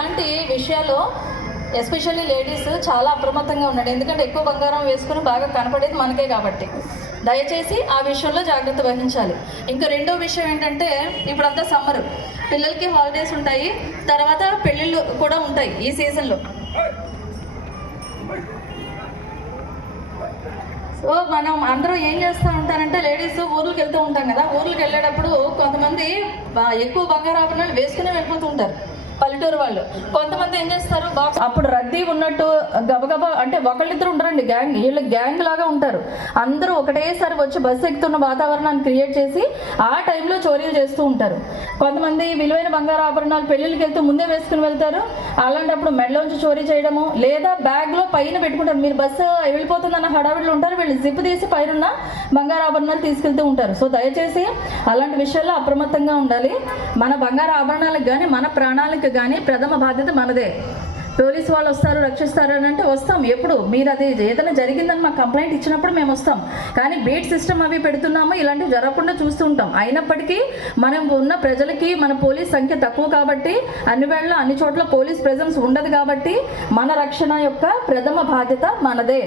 ఇలాంటి విషయాల్లో especially ladies చాలా అప్రమత్తంగా ఉండండి. ఎందుకంటే ఎక్కువ బంగారం వేసుకుని బాగా కనపడేది మనకే కాబట్టి దయచేసి ఆ విషయంలో జాగ్రత్త వహించాలి. ఇంకా రెండో విషయం ఏంటంటే, ఇప్పుడంతా సమ్మర్, పిల్లలకి హాలిడేస్ ఉంటాయి, తర్వాత పెళ్ళిళ్ళు కూడా ఉంటాయి ఈ సీజన్లో. సో మనం అందరూ ఏం చేస్తూ ఉంటారంటే, లేడీస్ ఊర్లకు వెళ్తూ ఉంటాం కదా, ఊర్లకు వెళ్ళేటప్పుడు కొంతమంది ఎక్కువ బంగారు ఆభరణాలు వేసుకుని వెళ్ళిపోతూ ఉంటారు పల్లెటూరు వాళ్ళు. కొంతమంది ఏం చేస్తారు, బాక్స్ అప్పుడు రద్దీ ఉన్నట్టు గబగబా, అంటే ఒకళ్ళిద్దరు ఉంటారండి గ్యాంగ్, వీళ్ళు గ్యాంగ్ లాగా ఉంటారు, అందరూ ఒకటేసారి వచ్చి బస్సు ఎక్కుతున్న వాతావరణాన్ని క్రియేట్ చేసి ఆ టైంలో చోరీలు చేస్తూ ఉంటారు. కొంతమంది విలువైన బంగారు ఆభరణాలు పెళ్ళిళ్ళకి వెళ్తూ ముందే వేసుకుని వెళ్తారు. అలాంటప్పుడు మెడలోంచి చోరీ చేయడము, లేదా బ్యాగ్లో పైన పెట్టుకుంటారు. మీరు బస్సు వెళ్ళిపోతుందన్న హడావిడిలో ఉంటారు, వీళ్ళు జిప్ తీసి పైన బంగారు ఆభరణాలు తీసుకెళ్తూ ఉంటారు. సో దయచేసి అలాంటి విషయాల్లో అప్రమత్తంగా ఉండాలి. మన బంగారు ఆభరణాలకు కానీ మన ప్రాణాలకు కానీ ప్రథమ బాధ్యత మనదే. పోలీసు వాళ్ళు వస్తారు, రక్షిస్తారు అని అంటే వస్తాం. ఎప్పుడు మీరు అది ఏదైనా జరిగిందని మాకు కంప్లైంట్ ఇచ్చినప్పుడు మేము వస్తాం. కానీ బీట్ సిస్టమ్ అవి పెడుతున్నాము, ఇలాంటివి జరగకుండా చూస్తూ ఉంటాం. అయినప్పటికీ మనం ఉన్న ప్రజలకి మన పోలీస్ సంఖ్య తక్కువ కాబట్టి, అన్ని వేళ అన్ని చోట్ల పోలీస్ ప్రెజెన్స్ ఉండదు కాబట్టి మన రక్షణ యొక్క ప్రథమ బాధ్యత మనదే.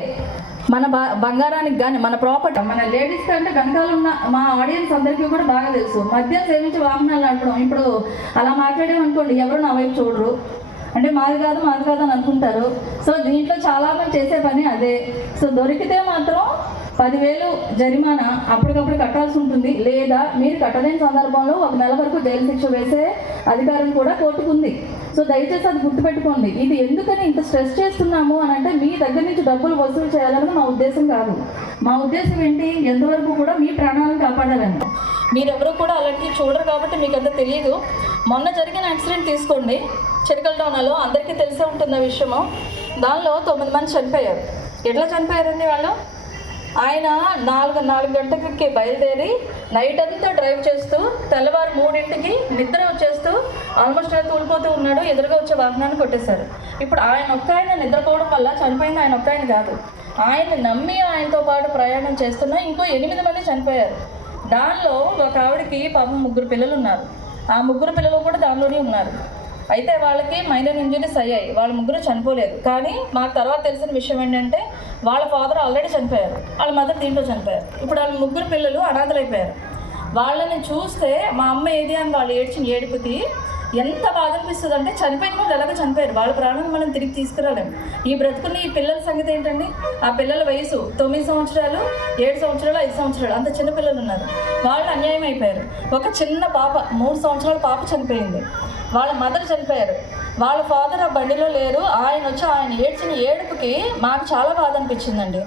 మన బంగారానికి కానీ మన ప్రాపర్టీ, మన లేడీస్ కంటే వెనకాల ఉన్న మా ఆడియన్స్ అందరికీ కూడా బాగా తెలుసు. మద్యం సేవించి వాహనాలు నడపడం, ఇప్పుడు అలా మాట్లాడేమనుకోండి ఎవరు నా వైపు చూడరు, అంటే మాది కాదు అని అనుకుంటారు. సో దీంట్లో చాలామంది చేసే పని అదే. సో దొరికితే మాత్రం 10,000 జరిమానా అప్పటికప్పుడు కట్టాల్సి ఉంటుంది, లేదా మీరు కట్టలేని సందర్భంలో 1 నెల వరకు జైలు శిక్ష వేసే అధికారం కూడా కోర్టుకుంది. సో దయచేసి అది గుర్తుపెట్టుకోండి. ఇది ఎందుకని ఇంత స్ట్రెస్ చేస్తున్నాము అని అంటే, మీ దగ్గర నుంచి డబ్బులు వసూలు చేయాలని మా ఉద్దేశం కాదు. మా ఉద్దేశం ఏంటి, ఎంతవరకు కూడా మీ ప్రాణాలను కాపాడాలని. మీరెవరూ కూడా అలాంటివి చూడరు కాబట్టి మీకు అంత తెలియదు. మొన్న జరిగిన యాక్సిడెంట్ తీసుకోండి, చిరకలడోనాలో, అందరికీ తెలిసే ఉంటుంది ఆ విషయము. దానిలో 9 మంది చనిపోయారు. ఎట్లా చనిపోయారండి వాళ్ళు? ఆయన 4 గంటలకి బయలుదేరి నైట్ అంతా డ్రైవ్ చేస్తూ తెల్లవారు 3ంటికి నిద్ర వచ్చేస్తూ ఆల్మోస్ట్ తూలిపోతూ ఉన్నాడు. ఎదురుగా వచ్చే వాహనాన్ని కొట్టేశారు. ఇప్పుడు ఆయన ఒక్క ఆయన నిద్రపోవడం వల్ల చనిపోయింది ఆయన ఒక్క ఆయన కాదు. ఆయన్ని నమ్మి ఆయనతో పాటు ప్రయాణం చేస్తున్న ఇంకో 8 మంది చనిపోయారు. దానిలో ఒక ఆవిడకి పాపం 3 పిల్లలు ఉన్నారు. ఆ 3 పిల్లలు కూడా దానిలోనే ఉన్నారు. అయితే వాళ్ళకి మైనర్ ఇంజరీస్ అయ్యాయి, వాళ్ళు 3 చనిపోలేదు. కానీ మాకు తర్వాత తెలిసిన విషయం ఏంటంటే, వాళ్ళ ఫాదర్ ఆల్రెడీ చనిపోయారు, వాళ్ళ మదర్ దీంట్లో చనిపోయారు. ఇప్పుడు వాళ్ళ 3 పిల్లలు అనాథలైపోయారు. వాళ్ళని చూస్తే మా అమ్మ ఏది అని వాళ్ళు ఏడ్చిన ఏడుపుకి ఎంత బాధ అనిపిస్తుంది అంటే, చనిపోయిన వాళ్ళు ఎలాగో చనిపోయారు, వాళ్ళ ప్రాణాన్ని మనం తిరిగి తీసుకురాలేము. ఈ బ్రతుకుని ఈ పిల్లల సంగతి ఏంటండి? ఆ పిల్లల వయసు 9 సంవత్సరాలు, 7 సంవత్సరాలు, 5 సంవత్సరాలు, అంత చిన్న పిల్లలు ఉన్నారు. వాళ్ళు అన్యాయం అయిపోయారు. ఒక చిన్న పాప 3 సంవత్సరాల పాప చనిపోయింది, వాళ్ళ మదర్ చనిపోయారు, వాళ్ళ ఫాదర్ ఆ బండిలో లేరు. ఆయన వచ్చి ఆయన ఏడ్చిన ఏడుపుకి మాకు చాలా బాధ అనిపించిందండి.